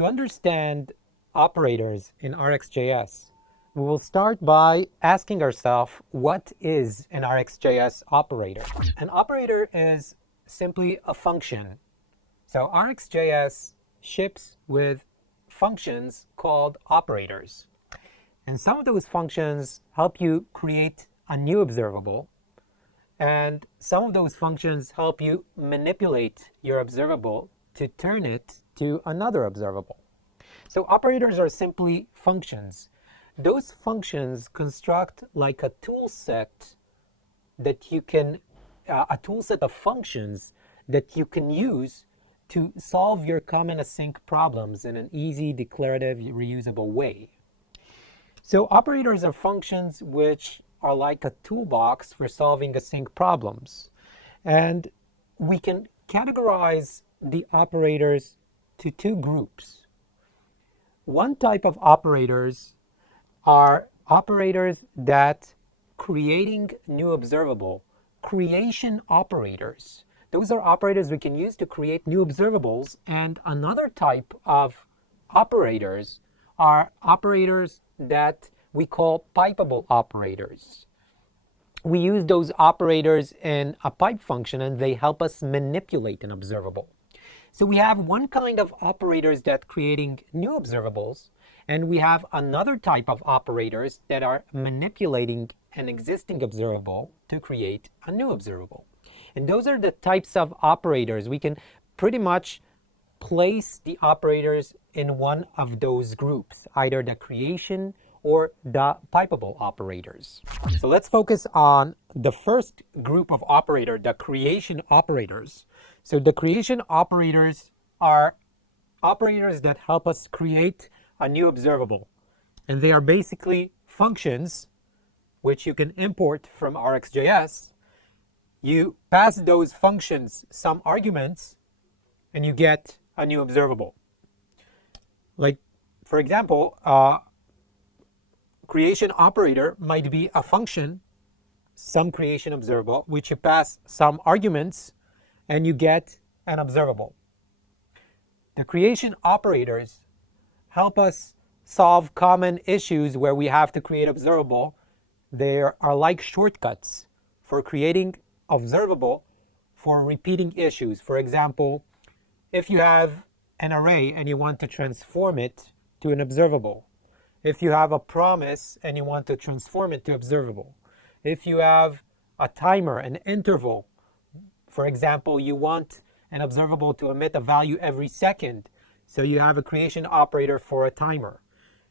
To understand operators in RxJS, we will start by asking ourselves, what is an RxJS operator? An operator is simply a function. So RxJS ships with functions called operators. And some of those functions help you create a new observable. And some of those functions help you manipulate your observable to turn it to another observable. So operators are simply functions. Those functions construct like a tool set that you can, a tool set of functions that you can use to solve your common async problems in an easy, declarative, reusable way. So operators are functions which are like a toolbox for solving async problems. And we can categorize the operators to two groups. One type of operators are operators that creating new observable, creation operators. Those are operators we can use to create new observables. And another type of operators are operators that we call pipeable operators. We use those operators in a pipe function and they help us manipulate an observable. So we have one kind of operators that creating new observables, and we have another type of operators that are manipulating an existing observable to create a new observable. And those are the types of operators. We can pretty much place the operators in one of those groups, either the creation or the pipeable operators. So let's focus on the first group of operator, the creation operators. So the creation operators are operators that help us create a new observable. And they are basically functions which you can import from RxJS. You pass those functions some arguments and you get a new observable. Like, for example, creation operator might be a function, some creation observable, which you pass some arguments and you get an observable. The creation operators help us solve common issues where we have to create observable. They are like shortcuts for creating observable for repeating issues. For example, if you have an array and you want to transform it to an observable, if you have a promise and you want to transform it to observable, if you have a timer, an interval, for example, you want an observable to emit a value every second, so you have a creation operator for a timer.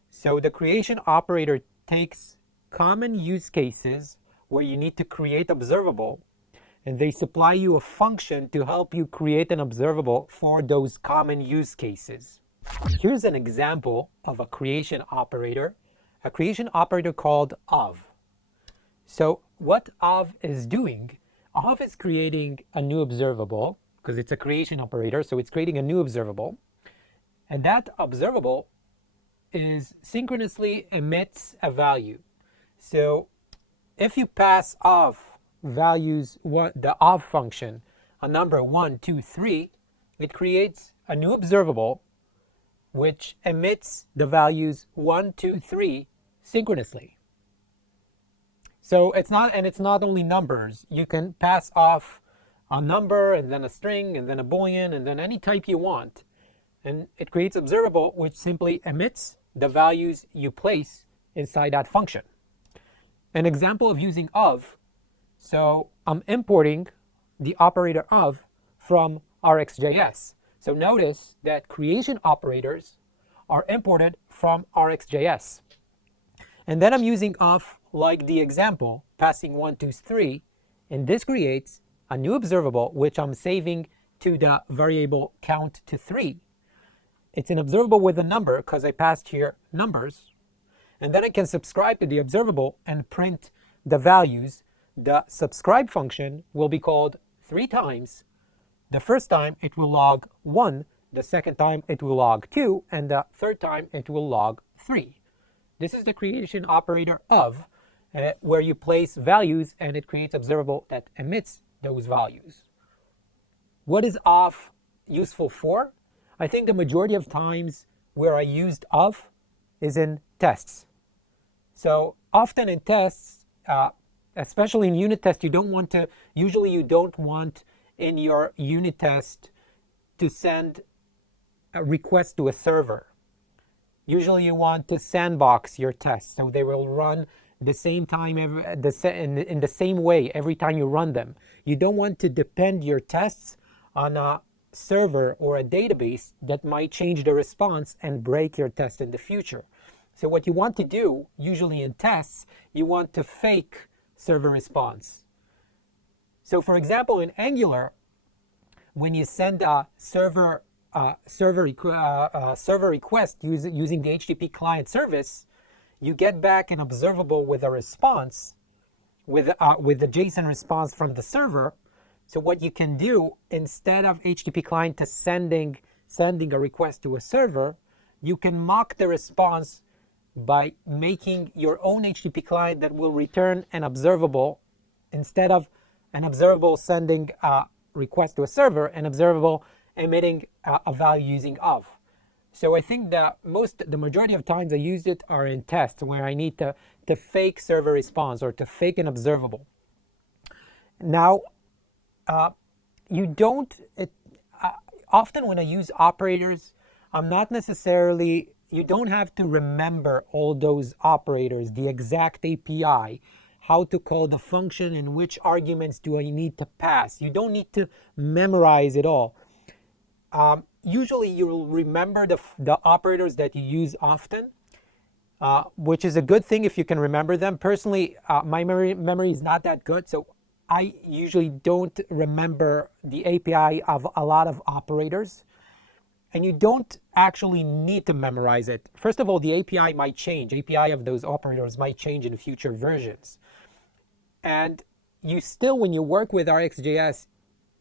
So the creation operator takes common use cases where you need to create observable, and they supply you a function to help you create an observable for those common use cases. Here's an example of a creation operator called of. So what of is doing, of is creating a new observable, because it's a creation operator, so it's creating a new observable, and that observable is synchronously emits a value. So if you pass of values, the of function, a number 1, 2, 3, it creates a new observable which emits the values 1, 2, 3 synchronously. So it's not only numbers. You can pass off a number and then a string and then a boolean and then any type you want. And it creates observable which simply emits the values you place inside that function. An example of using of. So I'm importing the operator of from RxJS. So notice that creation operators are imported from RxJS. And then I'm using of like the example, passing 1, 2, 3, and this creates a new observable which I'm saving to the variable count to 3. It's an observable with a number because I passed here numbers. And then I can subscribe to the observable and print the values. The subscribe function will be called 3 times. The first time it will log 1, the second time it will log 2, and the third time it will log 3. This is the creation operator of, where you place values and it creates observable that emits those values. What is of useful for? I think the majority of times where I used of is in tests. So often in tests, especially in unit tests, usually you don't want in your unit test to send a request to a server. Usually you want to sandbox your tests so they will run the same time, in the same way every time you run them. You don't want to depend your tests on a server or a database that might change the response and break your test in the future. So what you want to do, usually in tests, you want to fake server response. So for example, in Angular, when you send a server request using the HTTP client service, you get back an observable with a response, with the JSON response from the server. So what you can do, instead of HTTP client to sending a request to a server, you can mock the response by making your own HTTP client that will return an observable. Instead of an observable sending a request to a server, an observable emitting a value using of. So I think that the majority of times I use it are in tests where I need to fake server response or to fake an observable. Now, often when I use operators, you don't have to remember all those operators, the exact API, how to call the function and which arguments do I need to pass. You don't need to memorize it all. Usually you will remember the operators that you use often, which is a good thing if you can remember them. Personally, my memory is not that good, so I usually don't remember the API of a lot of operators. And you don't actually need to memorize it. First of all, the API might change. API of those operators might change in future versions. And you still, when you work with RxJS,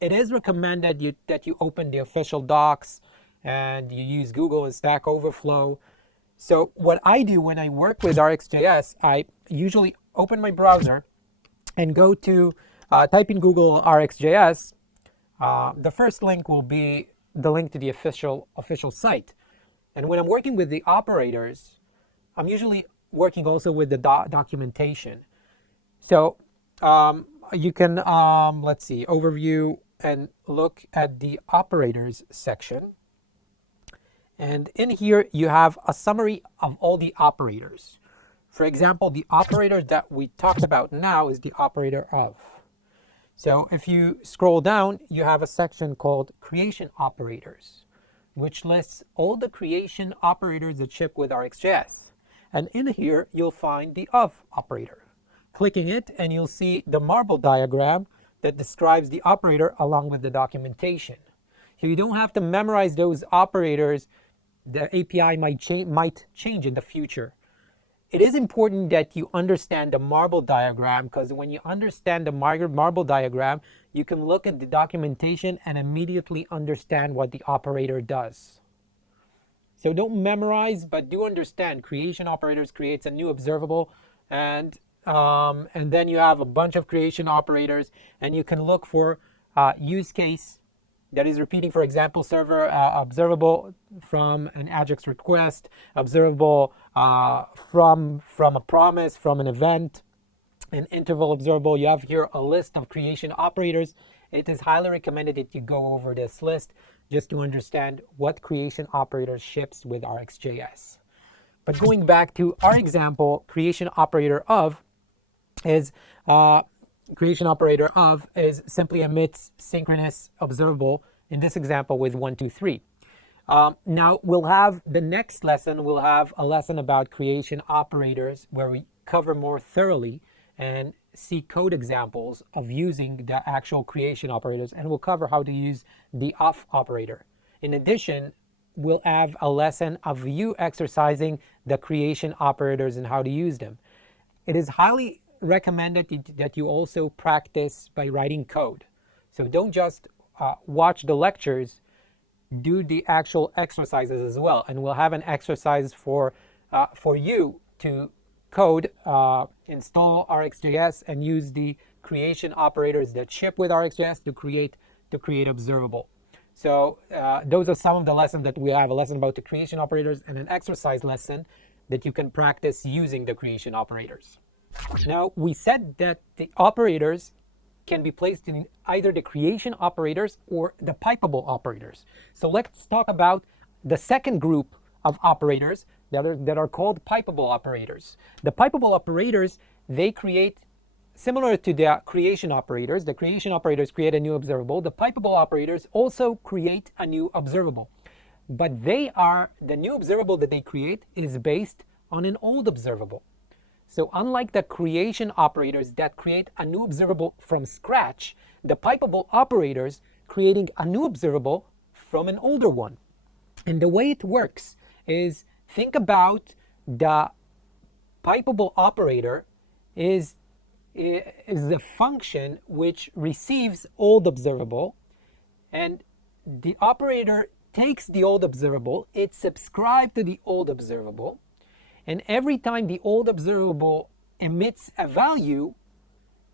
it is recommended that you open the official docs and you use Google and Stack Overflow. So what I do when I work with RxJS, I usually open my browser and go to type in Google RxJS. The first link will be the link to the official site. And when I'm working with the operators, I'm usually working also with the documentation. So you can, let's see, overview and look at the operators section. And in here, you have a summary of all the operators. For example, the operator that we talked about now is the operator of. So if you scroll down, you have a section called creation operators, which lists all the creation operators that ship with RxJS. And in here, you'll find the of operator. Clicking it, and you'll see the marble diagram that describes the operator along with the documentation. So you don't have to memorize those operators. The API might change in the future. It is important that you understand the marble diagram, because when you understand the marble diagram, you can look at the documentation and immediately understand what the operator does. So don't memorize, but do understand. Creation operators creates a new observable, and then you have a bunch of creation operators, and you can look for use case that is repeating, for example, server observable from an AJAX request, observable from a promise, from an event, an interval observable. You have here a list of creation operators. It is highly recommended that you go over this list just to understand what creation operator ships with RxJS. But going back to our example, creation operator of is simply emits synchronous observable, in this example with 1, 2, 3. Now we'll have the next lesson, we'll have a lesson about creation operators where we cover more thoroughly and see code examples of using the actual creation operators, and we'll cover how to use the of operator. In addition, we'll have a lesson of you exercising the creation operators and how to use them. It is highly recommended that you also practice by writing code. So don't just watch the lectures, do the actual exercises as well. And we'll have an exercise for you to code, install RxJS, and use the creation operators that ship with RxJS to create observable. So those are some of the lessons that we have, a lesson about the creation operators and an exercise lesson that you can practice using the creation operators. Now, we said that the operators can be placed in either the creation operators or the pipeable operators. So let's talk about the second group of operators that are called pipeable operators. The pipeable operators, they create, similar to the creation operators, the creation operators create a new observable. The pipeable operators also create a new observable. But the new observable that they create is based on an old observable. So unlike the creation operators that create a new observable from scratch, the pipeable operators creating a new observable from an older one. And the way it works is, think about the pipeable operator is the function which receives old observable, and the operator takes the old observable, it subscribes to the old observable, and every time the old observable emits a value,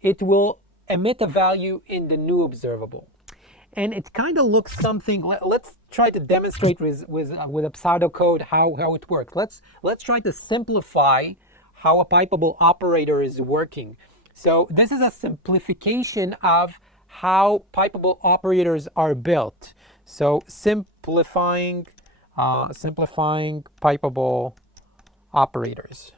it will emit a value in the new observable. And it kind of looks something. Let's try to demonstrate with a pseudocode how it works. Let's try to simplify how a pipeable operator is working. So this is a simplification of how pipeable operators are built. So simplifying pipeable operators.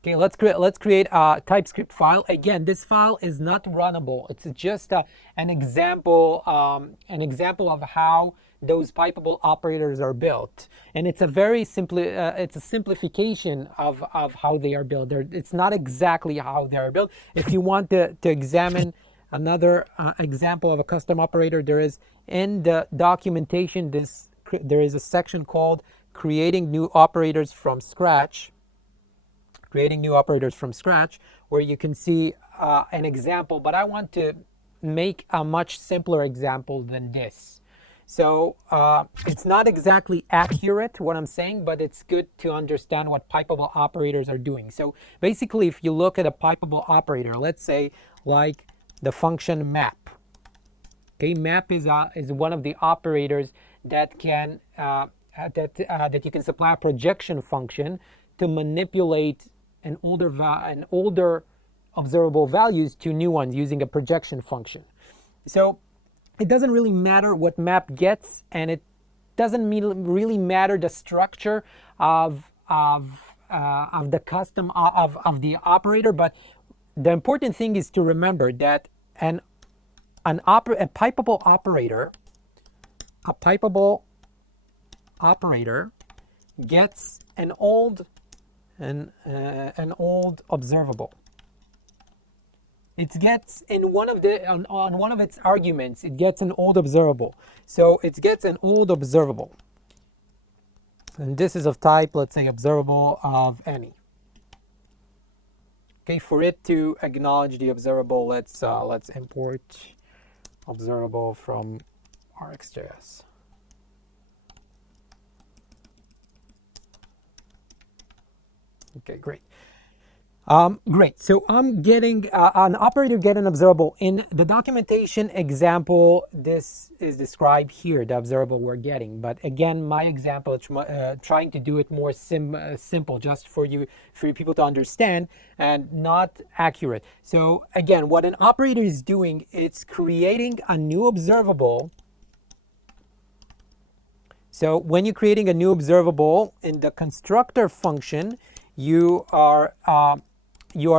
Okay, let's create a TypeScript file. Again, this file is not runnable. It's just an example of how those pipeable operators are built, and it's a very it's a simplification of how they are built. It's not exactly how they are built. If you want to examine another example of a custom operator, there is in the documentation. There is a section called creating new operators from scratch. Creating new operators from scratch, where you can see an example, but I want to make a much simpler example than this. So it's not exactly accurate what I'm saying, but it's good to understand what pipeable operators are doing. So basically, if you look at a pipeable operator, let's say like the function map. Okay, map is one of the operators that can that you can supply a projection function to manipulate an older observable values to new ones using a projection function. So it doesn't really matter what map gets, and it doesn't really matter the structure of the custom of the operator. But the important thing is to remember that a pipeable operator gets an old observable. It gets in one of on one of its arguments, it gets an old observable. So it gets an old observable, and this is of type, let's say, observable of any. Okay, for it to acknowledge the observable, let's import observable from RXJS. Okay, great. Great. So I'm getting an operator get an observable. In the documentation example, this is described here, the observable we're getting. But again, my example is trying to do it more simple, just for you people to understand, and not accurate. So again, what an operator is doing, it's creating a new observable. So when you're creating a new observable in the constructor function, you are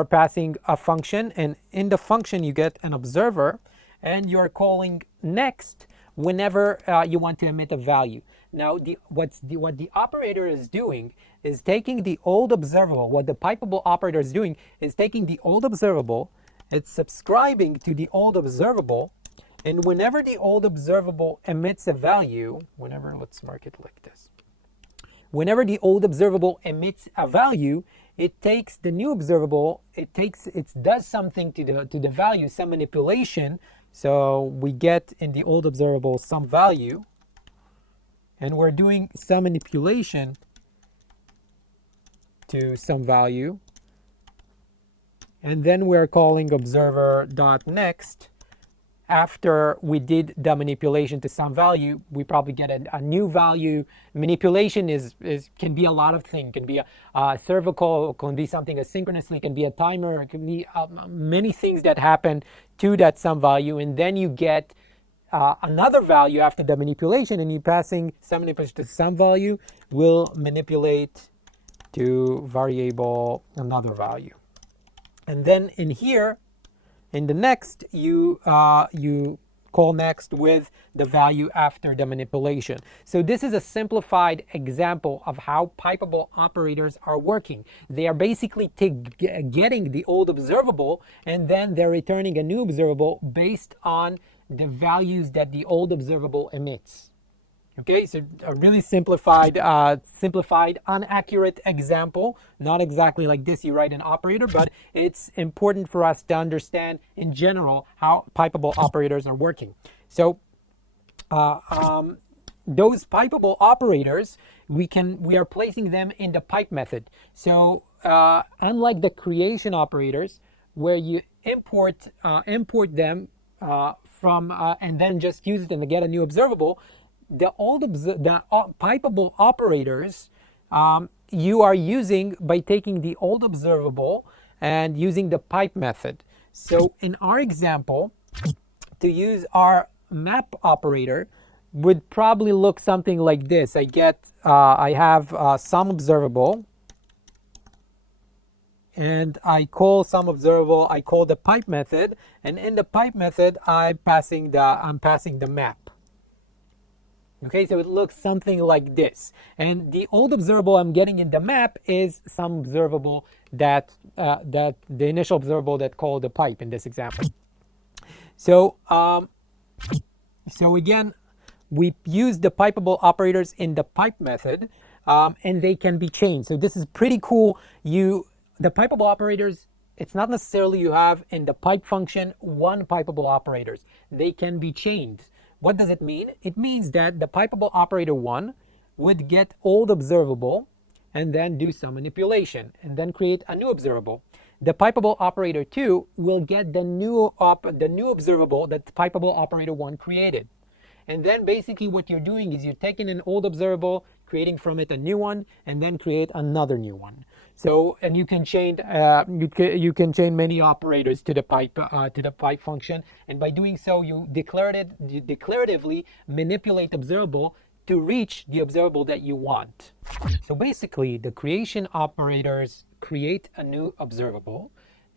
passing a function, and in the function you get an observer, and you're calling next whenever you want to emit a value. Now, what the operator is doing is taking the old observable. What the pipeable operator is doing is taking the old observable, it's subscribing to the old observable, and whenever the old observable emits a value, let's mark it like this. Whenever the old observable emits a value, it takes the new observable, it does something to the value, some manipulation. So we get in the old observable some value, and we're doing some manipulation to some value. And then we're calling observer.next, after we did the manipulation to some value, we probably get a new value. Manipulation can be a lot of things. Can be a cervical, can be something asynchronously, can be a timer, it can be many things that happen to that some value, and then you get another value after the manipulation, and you passing some manipulation to some value will manipulate to variable another value. And then in here, in the next, you call next with the value after the manipulation. So this is a simplified example of how Pipeable operators are working. They are basically getting the old observable, and then they're returning a new observable based on the values that the old observable emits. Okay, so a really simplified, inaccurate example. Not exactly like this, you write an operator, but it's important for us to understand in general how Pipeable operators are working. So those Pipeable operators, we are placing them in the pipe method. So unlike the creation operators, where you import them from and then just use it and get a new observable, the Pipeable operators you are using by taking the old observable and using the pipe method. So in our example, to use our map operator would probably look something like this. I have some observable, and I call some observable, I call the pipe method, and in the pipe method I'm passing the map. Okay, so it looks something like this. And the old observable I'm getting in the map is some observable that the initial observable that called the pipe in this example. So again, we use the Pipeable operators in the pipe method, and they can be changed. So this is pretty cool. The Pipeable operators, it's not necessarily you have in the pipe function one Pipeable operators. They can be chained. What does it mean? It means that the Pipeable operator 1 would get old observable and then do some manipulation and then create a new observable. The Pipeable operator 2 will get the new observable that the Pipeable operator 1 created. And then basically what you're doing is you're taking an old observable, creating from it a new one, and then create another new one. So, and you can chain many operators to the pipe function, and by doing so, you declaratively manipulate observable to reach the observable that you want. So basically, the creation operators create a new observable,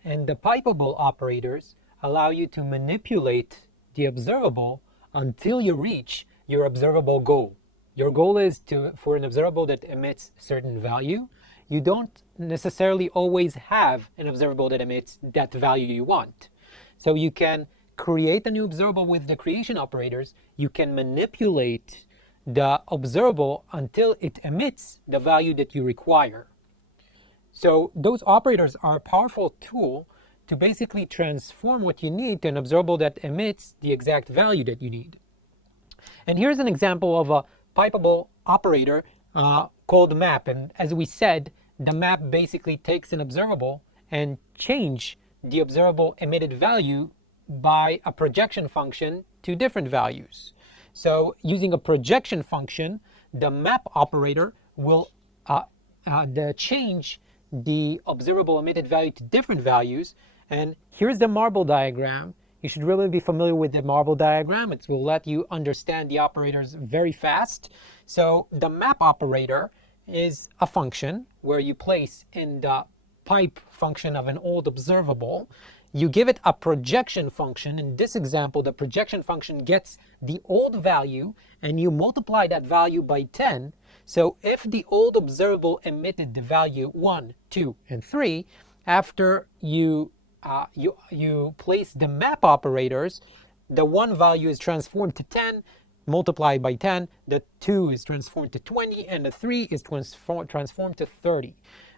and the Pipeable operators allow you to manipulate the observable until you reach your observable goal. Your goal is for an observable that emits certain value. You don't necessarily always have an observable that emits that value you want. So you can create a new observable with the creation operators. You can manipulate the observable until it emits the value that you require. So those operators are a powerful tool to basically transform what you need to an observable that emits the exact value that you need. And here's an example of a Pipeable operator called map. And as we said, the map basically takes an observable and change the observable emitted value by a projection function to different values. So using a projection function, the map operator will change the observable emitted value to different values. And here's the marble diagram. You should really be familiar with the marble diagram. It will let you understand the operators very fast. So the map operator is a function where you place in the pipe function of an old observable, you give it a projection function. In this example, the projection function gets the old value and you multiply that value by 10. So if the old observable emitted the value 1, 2, and 3, after you place the map operators, the 1 value is transformed to 10, multiplied by 10, the 2 is transformed to 20, and the 3 is transformed to 30.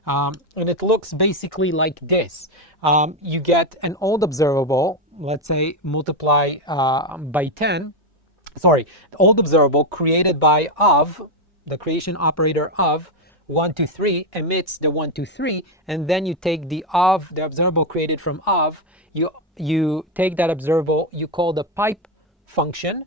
And it looks basically like this. You get an old observable, let's say multiply by 10, the old observable created by of, the creation operator of 1, 2, 3 emits the 1, 2, 3, and then you take the observable created from of, you you take that observable, you call the pipe function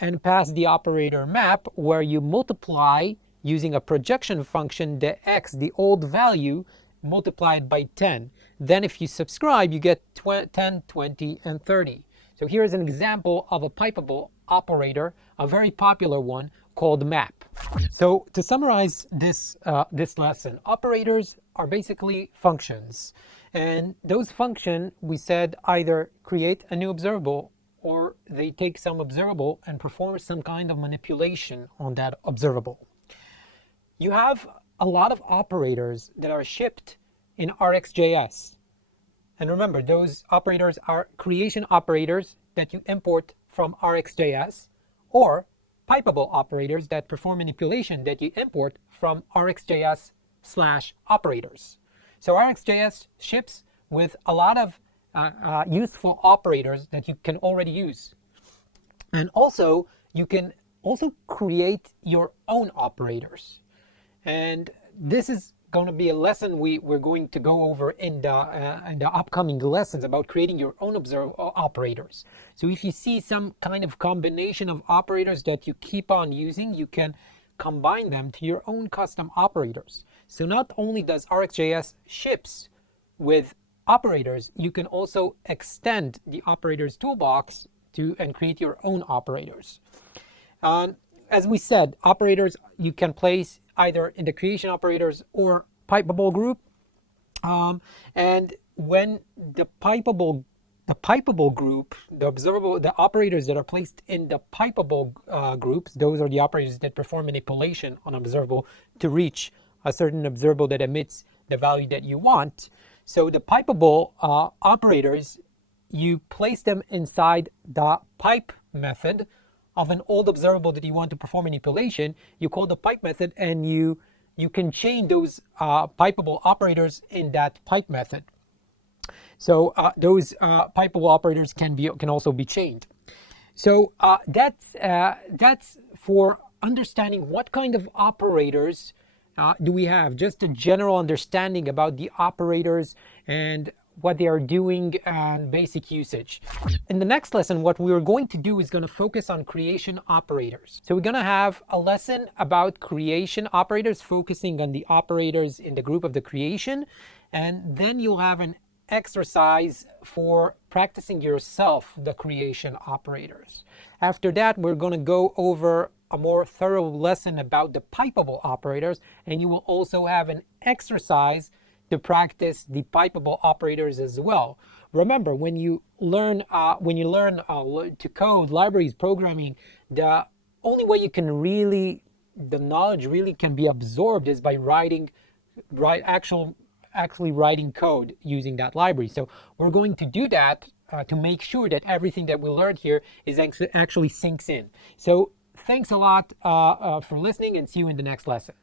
and pass the operator map where you multiply using a projection function the x, the old value, multiplied by 10. Then if you subscribe, you get 10, 20, and 30. So here's an example of a pipeable operator, a very popular one called map. So to summarize this lesson, operators are basically functions. And those functions, we said, either create a new observable or they take some observable and perform some kind of manipulation on that observable. You have a lot of operators that are shipped in RXJS. And remember, those operators are creation operators that you import from RxJS, or pipeable operators that perform manipulation that you import from RxJS/operators. So RxJS ships with a lot of useful operators that you can already use. And also, you can also create your own operators. And this is going to be a lesson we're going to go over in the upcoming lessons about creating your own operators. So if you see some kind of combination of operators that you keep on using, you can combine them to your own custom operators. So not only does RxJS ships with operators, you can also extend the operators toolbox and create your own operators. As we said, operators you can place either in the creation operators or pipeable group. And when the pipeable group, the operators that are placed in the pipeable groups, those are the operators that perform manipulation on observable to reach a certain observable that emits the value that you want. So the pipeable operators, you place them inside the pipe method of an old observable that you want to perform manipulation. You call the pipe method, and you can chain those pipeable operators in that pipe method. So those pipeable operators can also be chained. So that's for understanding what kind of operators do we have. Just a general understanding about the operators and what they are doing and basic usage. In the next lesson, what we're going to do is going to focus on creation operators. So we're going to have a lesson about creation operators, focusing on the operators in the group of the creation. And then you'll have an exercise for practicing yourself the creation operators. After that, we're going to go over a more thorough lesson about the pipeable operators, and you will also have an exercise to practice the pipeable operators as well. Remember, when you learn to code, libraries, programming, the only way you can the knowledge really can be absorbed is by actually writing code using that library. So we're going to do that to make sure that everything that we learned here is actually sinks in. So thanks a lot for listening, and see you in the next lesson.